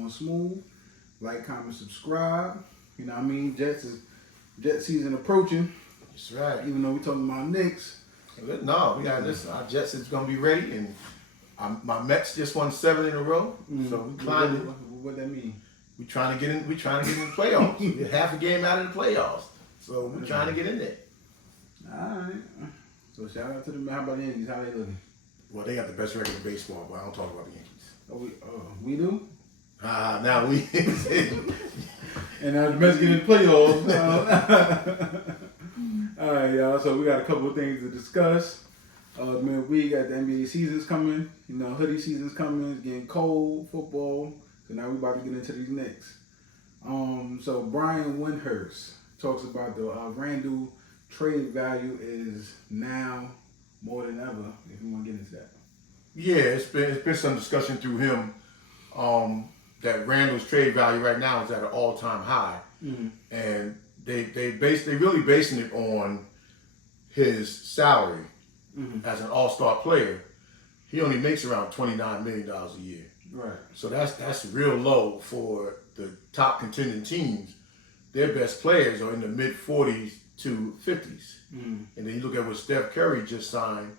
flowing smooth. Like, comment, subscribe. You know what I mean? Jet season approaching. That's right. Even though we're talking about Knicks. No, we got this. Our Jets is gonna be ready, and my Mets just won 7 in a row. So we climbing. What that mean? We trying to get in. We trying to get in the playoffs. We're half a game out of the playoffs, so we're trying to get in there. All right. So shout out to the. How about the Yankees? How they looking? Well, they got the best record in baseball, but I don't talk about the Yankees. We do. Now we. And now the Mets get in the playoffs. All right, y'all. So we got a couple of things to discuss. We got the NBA season's coming. You know, hoodie season's coming. It's getting cold. Football. So now we about to get into these Knicks. So Brian Windhurst talks about the Randle trade value is now more than ever. If you want to get into that. Yeah, it's been some discussion through him that Randle's trade value right now is at an all-time high, and they really basing it on his salary as an all-star player. He only makes around $29 million a year. Right. So that's real low for the top contending teams. Their best players are in the mid 40s to 50s. And then you look at what Steph Curry just signed,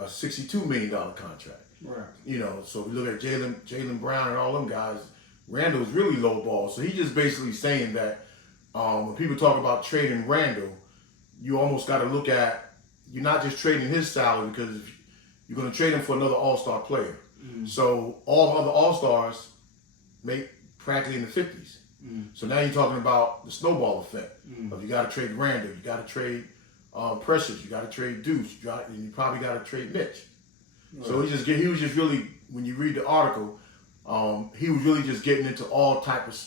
a $62 million contract. Right. You know, so we look at Jaylen Brown and all them guys. Randle is really low ball. So he's just basically saying that when people talk about trading Randle, you almost got to look at, you're not just trading his salary, because you're going to trade him for another all-star player. So all other all-stars make practically in the 50s. So now you're talking about the snowball effect. Of you got to trade Randle, you got to trade Precious, you got to trade Deuce, and you probably got to trade Mitch. Right. So he was just really, when you read the article, he was really just getting into all type of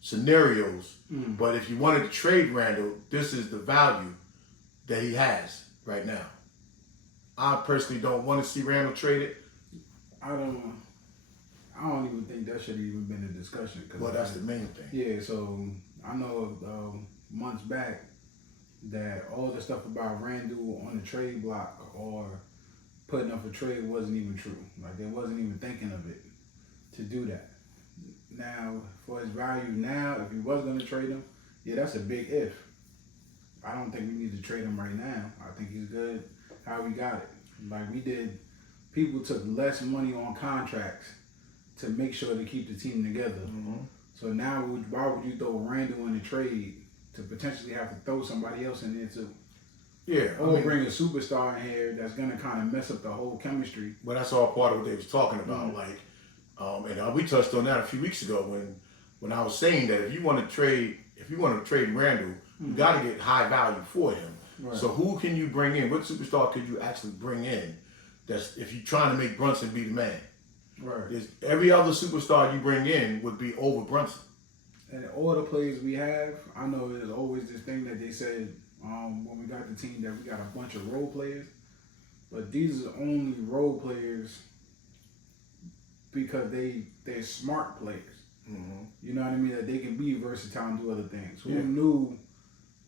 scenarios. But if you wanted to trade Randle, this is the value that he has right now. I personally don't want to see Randle traded. I don't even think that should have even been a discussion. Well, that's the main thing. Yeah, so I know months back that all the stuff about Randle on the trade block or putting up a trade wasn't even true. Like, they wasn't even thinking of it to do that. Now, for his value now, if he was going to trade him, yeah, that's a big if. I don't think we need to trade him right now. I think he's good how we got it. Like we did, people took less money on contracts to make sure to keep the team together. So now, why would you throw Randle in a trade to potentially have to throw somebody else in there too? Yeah. Or bring a superstar in here that's going to kind of mess up the whole chemistry. Well, that's all part of what they was talking about. Like, and we touched on that a few weeks ago when I was saying that if you want to trade Randle, you got to get high value for him. Right. So who can you bring in? What superstar could you actually bring in? That's if you're trying to make Brunson be the man. Right. Every other superstar you bring in would be over Brunson. And all the players we have, I know there's always this thing that they said when we got the team that we got a bunch of role players, but these are only role players because they're smart players. You know what I mean? That they can be versatile and do other things. Who knew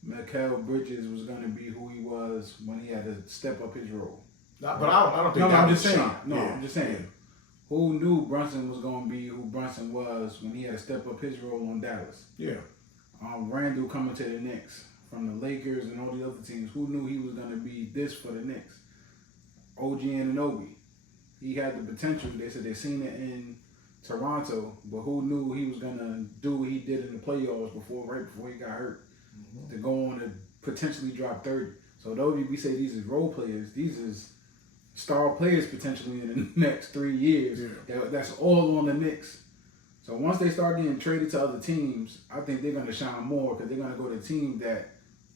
Mikal Bridges was going to be who he was when he had to step up his role? But I don't think I'm just saying. I'm just saying. Who knew Brunson was going to be who Brunson was when he had to step up his role on Dallas? Yeah. Randle coming to the Knicks from the Lakers and all the other teams. Who knew he was going to be this for the Knicks? OG Anunoby. He had the potential. They said they seen it in Toronto, but who knew he was going to do what he did in the playoffs right before he got hurt to go on to potentially drop 30. So though we say these is role players, these is star players potentially in the next 3 years. That's all on the Knicks. So once they start getting traded to other teams, I think they're going to shine more because they're going to go to a team that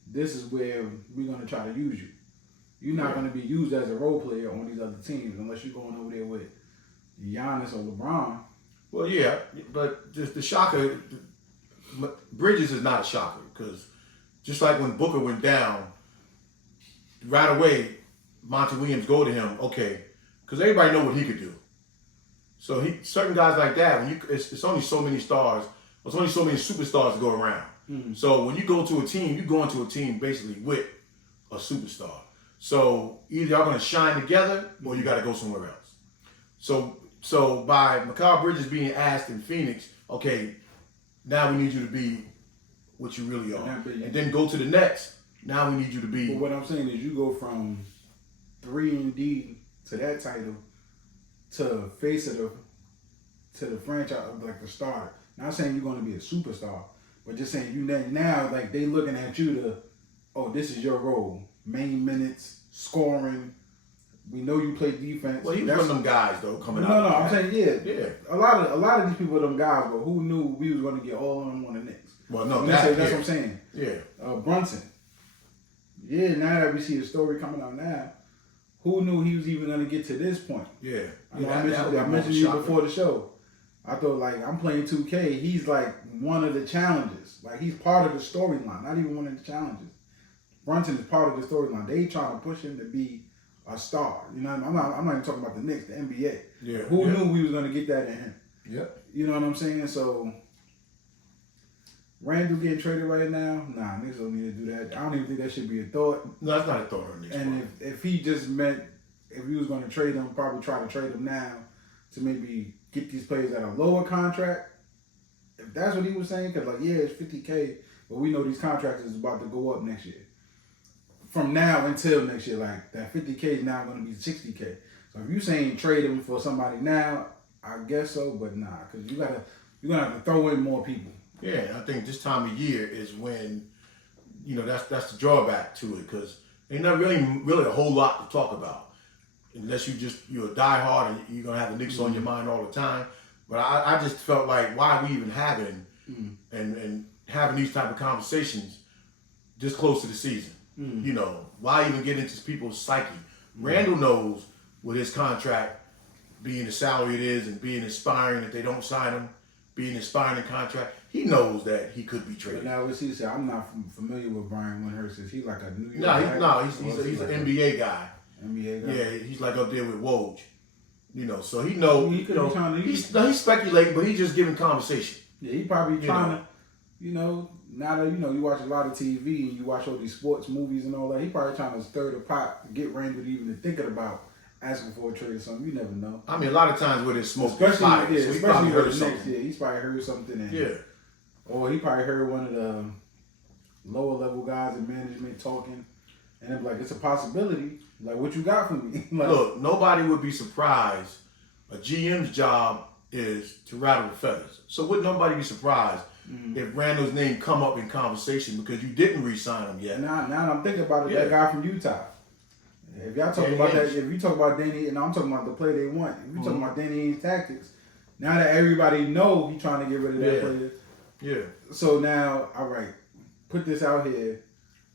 this is where we're going to try to use you. You're not going to be used as a role player on these other teams unless you're going over there with Giannis or LeBron. Well, yeah, but just the shocker, Bridges is not a shocker because just like when Booker went down, right away, Monty Williams go to him, okay, because everybody know what he could do. So certain guys like that, it's only so many stars, there's only so many superstars to go around. So when you go to a team, you go into a team basically with a superstar. So either y'all going to shine together or you got to go somewhere else. So So by Mikal Bridges being asked in Phoenix, okay, now we need you to be what you really are, and then go to the Nets. Now we need you to be. But what I'm saying is, you go from 3-and-D to that title to face of the franchise, like the starter. Not saying you're going to be a superstar, but just saying you now like they looking at you to, oh, this is your role, main minutes, scoring. We know you play defense. Well, he was one of them guys though coming out. No, I'm saying yeah. A lot of these people, are them guys, but who knew we was going to get all of them on the Knicks? Well, no, that's what I'm saying. Yeah, Brunson. Yeah, now that we see the story coming out now, who knew he was even going to get to this point? Yeah. I mentioned you before the show. I thought, like, I'm playing 2K. He's like one of the challenges. Like, he's part of the storyline, not even one of the challenges. Brunson is part of the storyline. They trying to push him to be a star. You know, I'm not even talking about the Knicks, the NBA. Yeah. Who knew we was going to get that in him? Yep. You know what I'm saying? So, Randall getting traded right now? Nah, Knicks don't need to do that. I don't even think that should be a thought. No, that's not a thought on Knicks. And if he just meant, if he was going to trade him, probably try to trade him now to maybe get these players at a lower contract. If that's what he was saying, because like, yeah, it's $50K, but we know these contracts is about to go up next year. From now until next year, like that $50K is now going to be $60K. So if you're saying trade him for somebody now, I guess so, but nah, because you're gonna have to throw in more people. Yeah, I think this time of year is when, you know, that's the drawback to it, because ain't not really a whole lot to talk about, unless you're a diehard and you're gonna have the Knicks on your mind all the time. But I just felt like, why are we even having and having these type of conversations this close to the season? You know, why even get into people's psyche? Randall knows with his contract being the salary it is and being inspiring that they don't sign him, being inspiring contract, he knows that he could be traded. But now, what he said, I'm not familiar with Brian Windhurst. Is he like a New York guy? He's an NBA guy. NBA guy? Yeah, he's like up there with Woj. You know, so he knows. He's speculating, but he's just giving conversation. Yeah, he probably trying to, now that you watch a lot of TV and you watch all these sports movies and all that, he probably trying to stir the pot to get Randall even thinking about asking for a trade or something. You never know. I mean, a lot of times with his smoke, especially so he probably heard something. Yeah, he's probably heard something. Yeah. Or he probably heard one of the lower level guys in management talking, and they're like, it's a possibility. Like, what you got for me? Like, look, nobody would be surprised. A GM's job is to rattle the feathers. So would nobody be surprised if Randall's name come up in conversation because you didn't re-sign him yet? Now I'm thinking about it. That guy from Utah. If y'all talk about that, if you talk about Danny, and I'm talking about the play they want. If you talking about Danny Ainge's tactics, now that everybody know he's trying to get rid of that player. Yeah. So now, all right, put this out here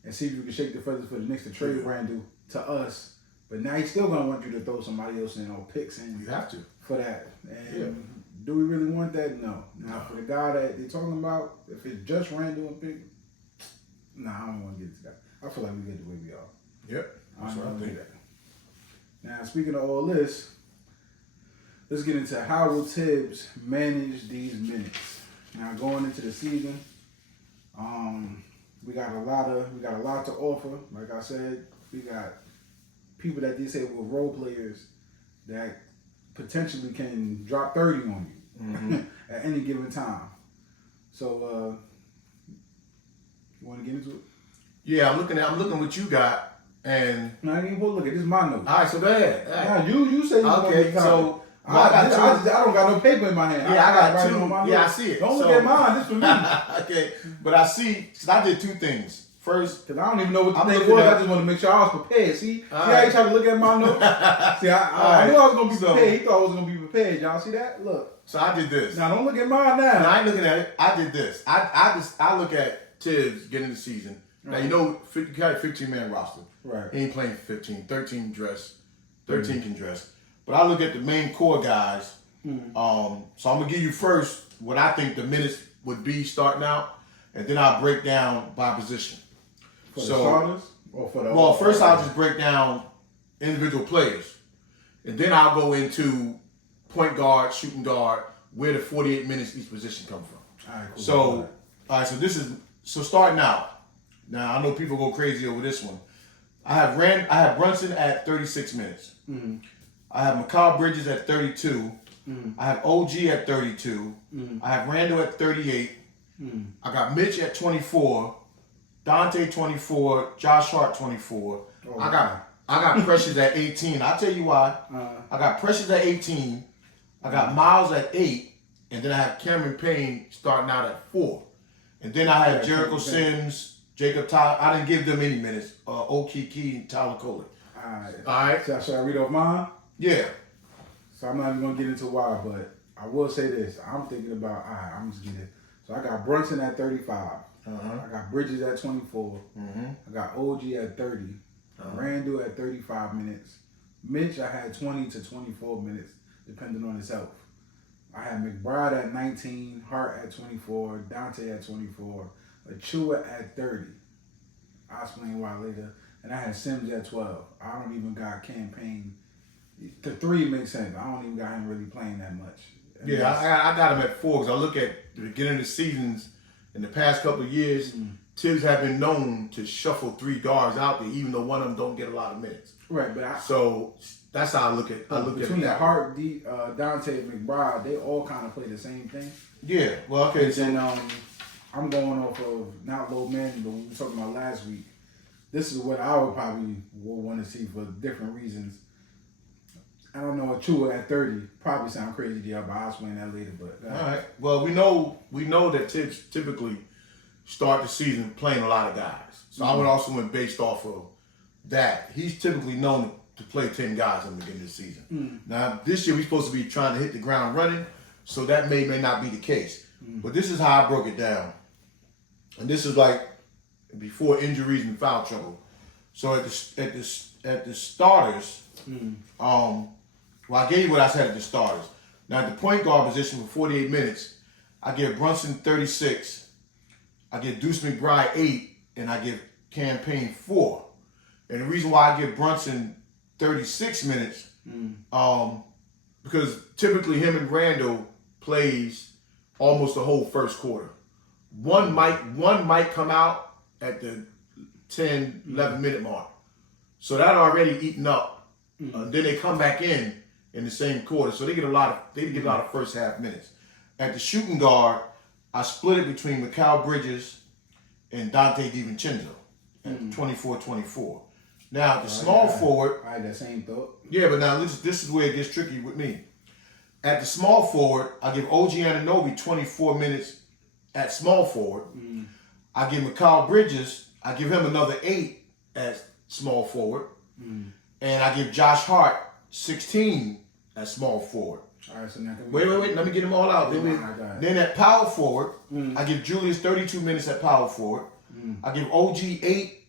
and see if you can shake the feathers for the Knicks to trade Randall to us. But now he's still gonna want you to throw somebody else in or picks in. You have to for that. And do we really want that? No. Now for the guy that they're talking about, if it's just Randall and pick, I don't want to get this guy. I feel like we get the way we are. Yep. That's what I think. That. Now speaking of all this, let's get into how will Tibbs manage these minutes. Now going into the season, we got a lot to offer. Like I said, we got people that they say were role players that potentially can drop 30 on you at any given time. So you want to get into it? Yeah, I'm looking what you got, and no, I ain't even look at this. Is my notes. All right, so go ahead. Now you say you okay. So I don't got no paper in my hand. Yeah, I got two. Yeah, I see it. Don't look at mine. This for me. Okay, but I see. So I did two things. First, because I don't even know what the thing was. I just want to make sure I was prepared. See how he tried to look at my notes? See, I knew I was going to be prepared. He thought I was going to be prepared. Y'all see that? Look. So I did this. Now, don't look at mine now. No, I ain't looking at it. I did this. I look at Tibbs getting the season. Now, you got a 15-man roster. Right. He ain't playing 15. 13 dress. 13 can dress. But I look at the main core guys. So I'm going to give you first what I think the minutes would be starting out. And then I'll break down by position. For the starters? Or for the well, first I'll just break down individual players. And then I'll go into point guard, shooting guard, where the 48 minutes each position come from. All right, cool. So starting out. Now I know people go crazy over this one. I have Brunson at 36 minutes. I have Mikal Bridges at 32. I have OG at 32. I have Randall at 38. I got Mitch at 24. Dante 24. Josh Hart 24. Oh, I got Precious at 18. I'll tell you why. I got Precious at 18. I got Miles at 8. And then I have Cameron Payne starting out at 4. And then I have Jericho Sims, Jacob Tyler. I didn't give them any minutes. Okiki and Tyler Coley. Alright. Should I read off mine? Yeah. So I'm not even gonna get into why, but I will say this. I'm thinking about I'm just getting it. So I got Brunson at 35. I got Bridges at 24. I got OG at 30. Randall at 35 minutes. Mitch, I had 20 to 24 minutes, depending on his health. I had McBride at 19, Hart at 24, Dante at 24, Achua at 30. I'll explain why later. And I had Sims at 12. I don't even got Campaign. The 3 makes sense. I don't even got him really playing that much. And yeah, I got him at 4 because I look at the beginning of the seasons in the past couple of years, Tibbs have been known to shuffle 3 guards out there, even though one of them don't get a lot of minutes. Right, but so that's how I look at. Between the Hart, Dante, and McBride, they all kind of play the same thing. Yeah. Well, okay. And then I'm going off of not low man, but we were talking about last week. This is what I would probably want to see for different reasons. I don't know, Achua at 30 probably sound crazy to y'all, but I'll explain that later. But all right. Well, we know that Tibbs typically start the season playing a lot of guys. So I would also went based off of that. He's typically known to play 10 guys in the beginning of the season. Now this year we're supposed to be trying to hit the ground running, so that may not be the case. But this is how I broke it down, and this is like before injuries and foul trouble. So at the starters, well, I gave you what I said at the starters. Now at the point guard position for 48 minutes, I give Brunson 36, I give Deuce McBride 8, and I give Campaign 4. And the reason why I give Brunson 36 minutes, because typically him and Randall plays almost the whole first quarter. One might come out at the 10, 11 minute mark. So that already eaten up. Then they come back in the same quarter. So they get a lot of first half minutes. At the shooting guard, I split it between Mikal Bridges and Dante DiVincenzo at 24-24. Now, the small forward... I had that same thought. Yeah, but now this is where it gets tricky with me. At the small forward, I give OG Anunoby 24 minutes at small forward. I give Mikal Bridges, I give him another 8 at small forward. And I give Josh Hart 16 at small forward. All right, so now wait, let me get them all out. Then at power forward, I give Julius 32 minutes at power forward. I give OG 8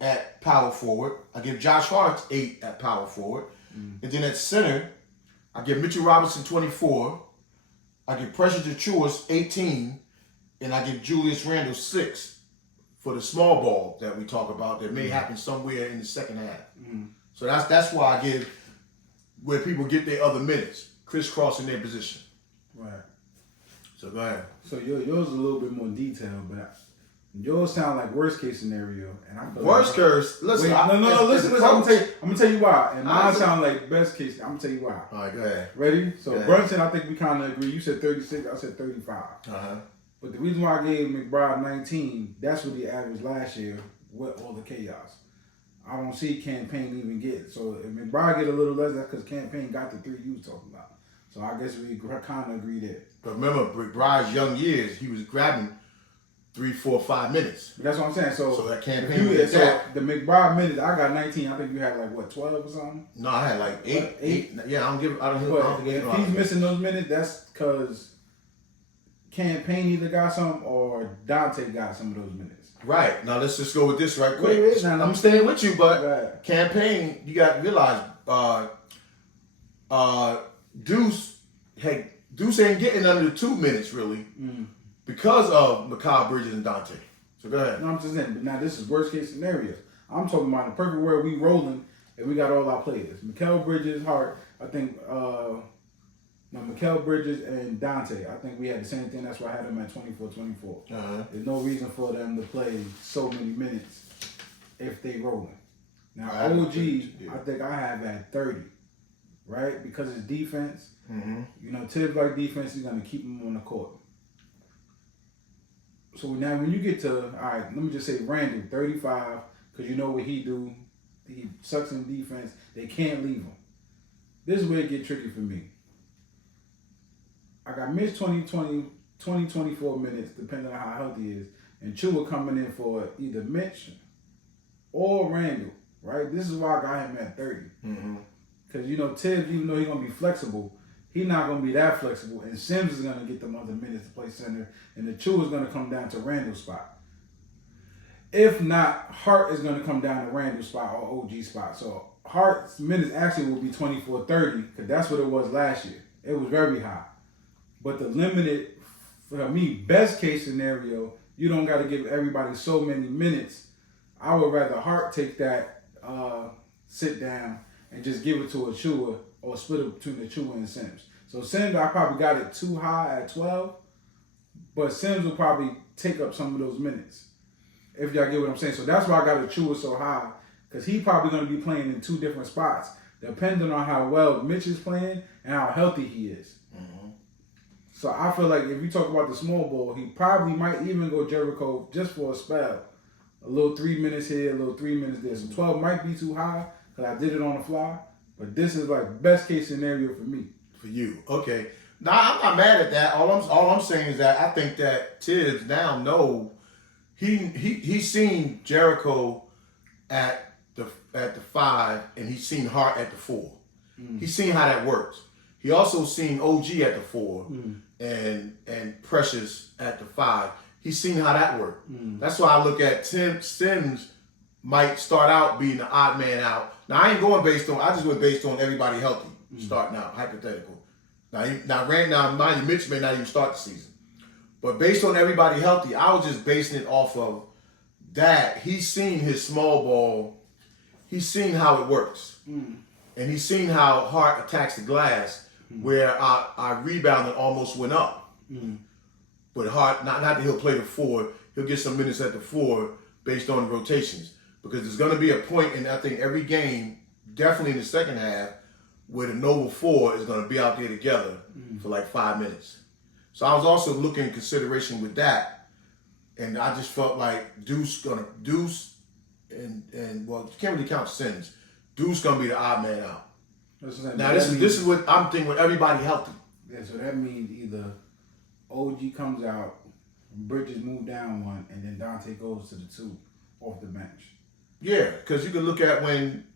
at power forward. I give Josh Hart 8 at power forward. And then at center, I give Mitchell Robinson 24. I give Precious Achiuwa 18. And I give Julius Randle 6 for the small ball that we talk about that may happen somewhere in the second half. So that's why I give where people get their other minutes, crisscrossing their position. Right. So go ahead. So yours is a little bit more detailed, but yours sound like worst case scenario, and I'm worst case. Listen, listen. I'm gonna tell you why, and mine sound like best case. I'm gonna tell you why. All right, go ahead. Ready? So Brunson, I think we kind of agree. You said 36. I said 35. But the reason why I gave McBride 19, that's what he averaged last year with all the chaos. I don't see Campaign even get it. So if McBride get a little less, that's because Campaign got the 3 you was talking about. So I guess we kind of agree there. But remember, McBride's young years, he was grabbing 3, 4, 5 minutes. But that's what I'm saying. So that Campaign. The McBride minutes, I got 19. I think you had like what, 12 or something? No, I had like 8. Yeah, I don't think if he's missing those minutes, that's because Campaign either got some or Dante got some of those minutes. Right. Now let's just go with this right quick. Wait, I'm staying with you, but Campaign, you got to realize Deuce ain't getting under the 2 minutes really because of Mikal Bridges and Dante. So go ahead. No, I'm just saying, but now this is worst case scenario. I'm talking about the perfect world we rolling and we got all our players. Mikal Bridges, Hart, I think Mikal Bridges and Dante, I think we had the same thing. That's why I had them at 24-24. There's no reason for them to play so many minutes if they rolling. Now, OG, I think I have at 30. right? Because it's defense. Mm-hmm. You know, Tibbs like defense. He's gonna keep him on the court. So now when you get to, all right, let me just say Randall, 35, because you know what he do. He sucks in defense. They can't leave him. This is where it get tricky for me. I got Mitch 24 minutes, depending on how healthy he is, and Chua coming in for either Mitch or Randall, right? This is why I got him at 30. Because, you know, Tibbs, even though he's going to be flexible, he's not going to be that flexible, and Sims is going to get them other minutes to play center, and the Chua is going to come down to Randall's spot. If not, Hart is going to come down to Randall's spot or OG spot. So Hart's minutes actually will be 24-30, because that's what it was last year. It was very high. But the limited, for me, best case scenario, you don't got to give everybody so many minutes. I would rather Hart take that sit down and just give it to Achua or split it between Achua and Sims. So Sims, I probably got it too high at 12, but Sims will probably take up some of those minutes, if y'all get what I'm saying. So that's why I got Achua so high, because he probably going to be playing in two different spots, depending on how well Mitch is playing and how healthy he is. So I feel like if you talk about the small ball, he probably might even go Jericho just for a spell. A little 3 minutes here, a little 3 minutes there. So 12 might be too high because I did it on the fly. But this is like best case scenario for me. For you. Okay. Now, I'm not mad at that. All I'm saying is that I think that Tibbs now know he's seen Jericho at the 5 and he's seen Hart at the 4. He's seen how that works. He also seen OG at the 4 and Precious at the 5. He's seen how that worked. That's why I look at Sims might start out being the odd man out. Now I ain't going based on. I just went based on everybody healthy starting out, hypothetical. Now Mitch may not even start the season, but based on everybody healthy, I was just basing it off of that. He's seen his small ball. He's seen how it works, and he's seen how Hart attacks the glass. Where our rebounding almost went up. But Hart, not that he'll play the 4, he'll get some minutes at the 4 based on the rotations. Because there's going to be a point in, I think, every game, definitely in the second half, where the Noble 4 is going to be out there together for like 5 minutes. So I was also looking in consideration with that. And I just felt like Deuce and well, you can't really count Sims. Deuce going to be the odd man out. Now this is what I'm thinking with everybody healthy. Yeah, so that means either OG comes out, Bridges move down 1, and then Dante goes to the 2 off the bench. Yeah, because you can look at when.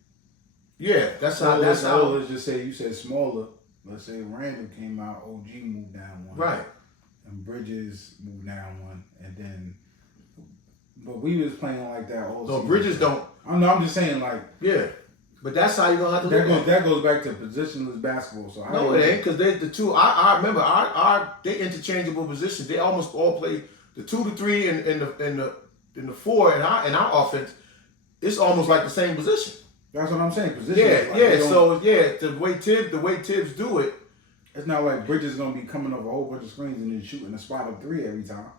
Yeah, that's how. Let's just say you said smaller. Let's say Randall came out, OG moved down 1, right, and Bridges moved down 1, and then. But we was playing like that all season. So Bridges don't. I'm just saying like. Yeah. But that's how you're gonna have to look at it. That goes back to positionless basketball. So no, it ain't, because the two. I remember they interchangeable positions. They almost all play the 2 to 3 in the 4 in our offense. It's almost like the same position. That's what I'm saying. Position. The way Tibbs do it. It's not like Bridges is gonna be coming up a whole bunch of screens and then shooting a spot up 3 every time.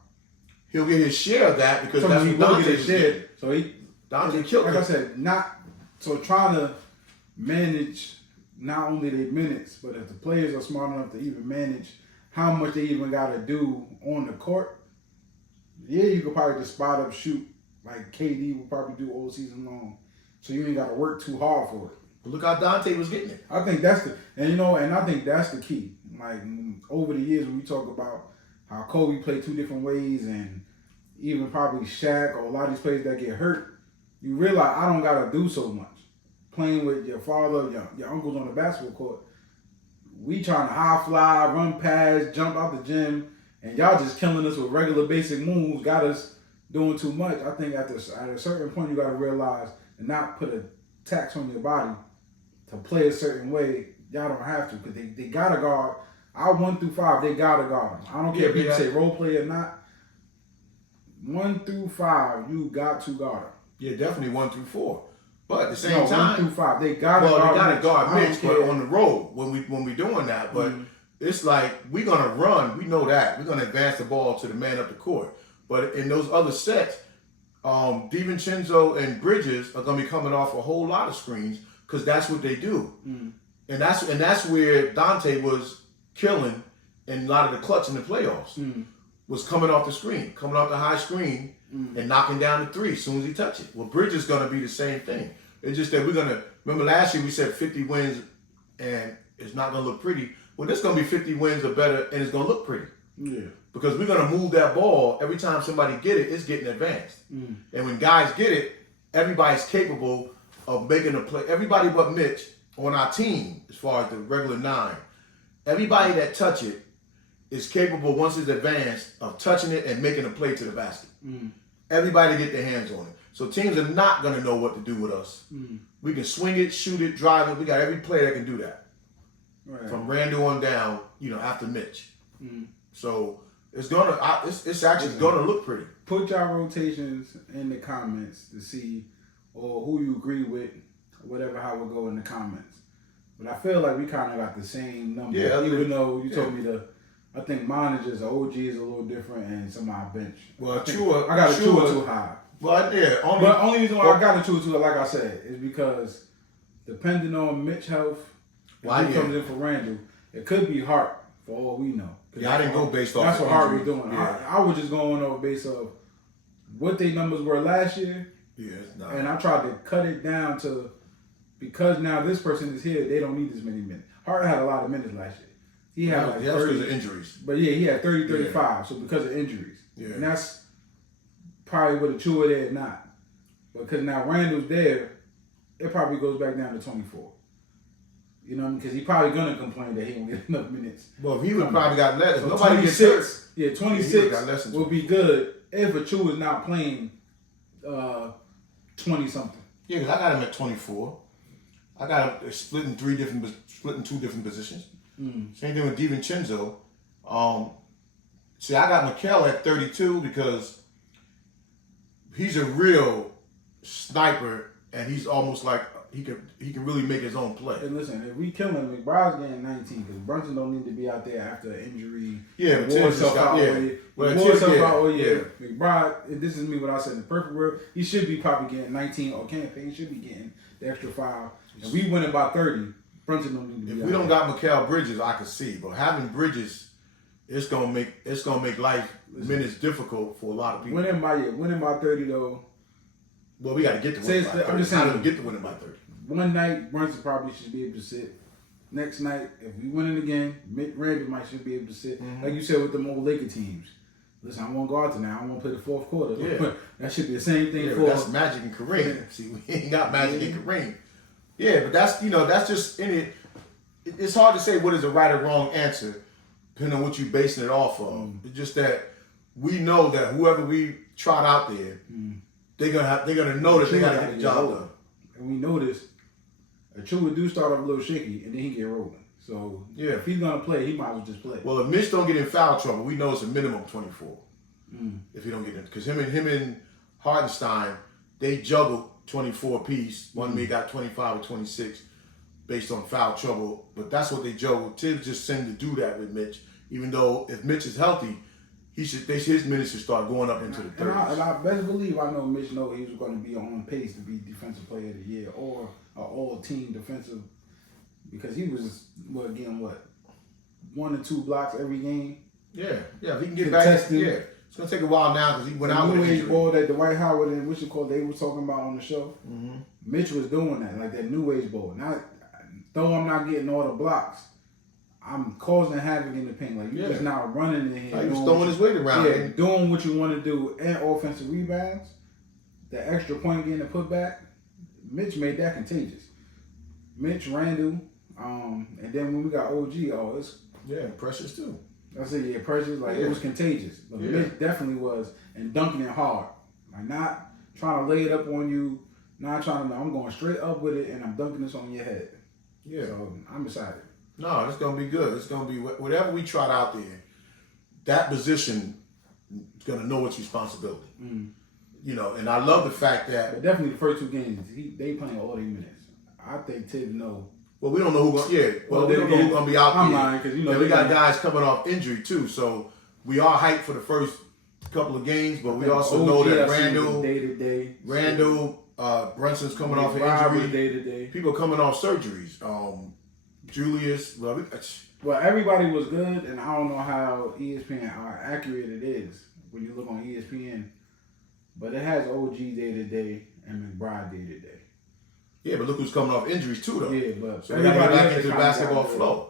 He'll get his share of that because that's what Dante did. So Dante killed him. Like I said, So trying to manage not only their minutes, but if the players are smart enough to even manage how much they even got to do on the court, yeah, you could probably just spot up shoot like KD will probably do all season long. So you ain't got to work too hard for it. But look how Dante was getting it. I think that's I think that's the key. Like over the years when we talk about how Kobe played 2 different ways and even probably Shaq or a lot of these players that get hurt, you realize I don't got to do so much. Playing with your father, your uncles on the basketball court, we trying to high fly, run past, jump out the gym, and y'all just killing us with regular basic moves, got us doing too much. I think at a certain point you got to realize and not put a tax on your body to play a certain way. Y'all don't have to because they got to guard. Our 1 through 5, they got to guard them. I don't care if you say role play or not. 1 through 5, you got to guard them. Yeah, definitely 1 through 4. But at the same time, 1 through 5, they got to guard Mitch, but on the road when we doing that. But it's like we're gonna run. We know that we're gonna advance the ball to the man up the court. But in those other sets, DiVincenzo and Bridges are gonna be coming off a whole lot of screens because that's what they do. And that's where Dante was killing in a lot of the clutch in the playoffs. Was coming off the screen, coming off the high screen and knocking down the three as soon as he touched it. Well, Bridges is going to be the same thing. It's just that we're going to, remember last year we said 50 wins and it's not going to look pretty. Well, this is going to be 50 wins or better and it's going to look pretty. Yeah. Because we're going to move that ball. Every time somebody get it, it's getting advanced. And when guys get it, everybody's capable of making a play. Everybody but Mitch on our team, as far as the regular 9, everybody that touch it is capable, once it's advanced, of touching it and making a play to the basket. Everybody get their hands on it. So teams are not going to know what to do with us. We can swing it, shoot it, drive it. We got every player that can do that. Right. From Randall on down, after Mitch. So it's actually gonna look pretty. Put y'all rotations in the comments to see or who you agree with, whatever how it go in the comments. But I feel like we kind of got the same number. Yeah, even though you told me I think mine is just OG is a little different and some of my bench. Well, I got a Chua too high. Well, yeah. But only reason why I got a Chua too, like I said, is because depending on Mitch health, who comes in for Randall, it could be Hart for all we know. Yeah, I didn't go based off. That's what Hart was doing. Yeah. I was just going off based off what their numbers were last year. Yeah, it's not. And I tried to cut it down to, because now this person is here, they don't need this many minutes. Hart had a lot of minutes last year. He had like 30 because of injuries. But yeah, he had 30, 35. So because of injuries. Yeah. And that's probably what a Chua there not. Because now Randall's there, it probably goes back down to 24. You know what I mean? Because he's probably going to complain that he don't get enough minutes. Well, he would probably got less. So nobody 26, gets 26 will be good if Achua is not playing 20-something. Yeah, because I got him at 24. I got him splitting two different positions. Same thing with DiVincenzo. See, I got Mikal at 32 because he's a real sniper, and he's almost like he can really make his own play. And listen, if we kill him, McBride's getting 19 because Brunson don't need to be out there after an injury. Yeah, but Tibbs just got McBride, this is me what I said in the perfect world. He should be probably getting 19 or campaign should be getting the extra 5. If we win by 30, Brunson don't need to be If we don't got Mikal Bridges, I can see, but having Bridges, it's gonna make life minutes difficult for a lot of people. Winning by 30 though. Well, we got to get to winning by 30. I'm just saying, how do we get to winning by 30? One night, Brunson probably should be able to sit. Next night, if we win it again, Randall should be able to sit. Like you said with the old Laker teams. Listen, I won't go out tonight. I won't play the fourth quarter. Yeah. That should be the same thing for that's Magic and Kareem. See, we ain't got Magic and Kareem. Yeah, but that's just in it. It's hard to say what is a right or wrong answer, depending on what you're basing it off of. It's just that we know that whoever we trot out there, they're gonna know that they gotta get the job done. And we know this. Achua do start off a little shaky, and then he get rolling. So yeah, if he's gonna play, he might as well just play. Well, if Mitch don't get in foul trouble, we know it's a minimum 24. If he don't get in, because him and Hartenstein, they juggled 24 apiece. One may got 25 or 26 based on foul trouble, but that's what they juggled. Tibbs just seemed to do that with Mitch, even though if Mitch is healthy, his minutes should start going up into the 30s. And I best believe I know Mitch know he was going to be on pace to be Defensive Player of the Year or an all-team defensive, because he was getting 1 or 2 blocks every game. Yeah, if he can get back. Yeah, it's gonna take a while now because he went out with an injury. Ball that Dwight Howard and they were talking about on the show. Mitch was doing that, like that new age ball. Now, though I'm not getting all the blocks, I'm causing havoc in the paint. Like, you're just not running in here. He was throwing his weight around. Yeah, doing what you want to do and offensive rebounds. The extra point getting the putback. Mitch made that contagious. Mitch, Randall, and then when we got OG, it's... Yeah, Precious too. That's it, yeah, Precious. Like, it was contagious. But Mitch definitely was, and dunking it hard. Like, not trying to lay it up on you, not trying to... I'm going straight up with it, and I'm dunking this on your head. Yeah. So, I'm excited. No, it's going to be good. It's going to be whatever we trot out there, that position is going to know its responsibility. You know, and I love the fact that... But definitely the first 2 games, they playing all their minutes. I think Tibbs know. Well, we don't know who going to... Well, we don't know who's going to be out there. I'm lying, because we got guys coming off injury, too. So, we are hyped for the first couple of games, but we also know that Randall, Brunson's coming off an injury. Day-to-day. People coming off surgeries. Julius. Well, everybody was good, and I don't know how ESPN, how accurate it is when you look on ESPN, but it has OG day to day and McBride day to day. Yeah, but look who's coming off injuries too, though. Yeah, but so everybody back else into the kinda basketball got good. flow.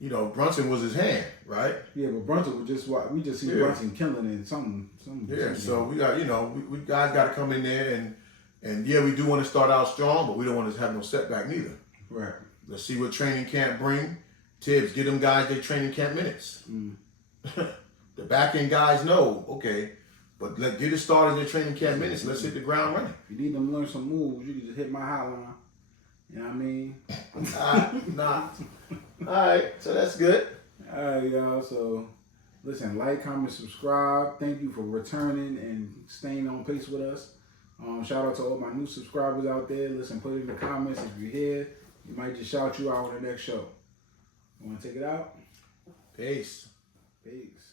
You know, Brunson was his hand, right? Yeah, but Brunson was we just see Brunson killing it. Something. Yeah, so we got, we guys got to come in there and yeah, we do want to start out strong, but we don't want to have no setback neither. Right. Let's see what training camp bring. Tibbs, get them guys their training camp minutes. The back end guys know, okay, but get it started their training camp minutes. Let's hit the ground running. If you need them to learn some moves, you can just hit my hotline. You know what I mean? Nah. All right, so that's good. All right, y'all. So, listen, like, comment, subscribe. Thank you for returning and staying on pace with us. Shout out to all my new subscribers out there. Listen, put it in the comments if you're here. We might just shout you out on the next show. You want to take it out? Peace. Peace.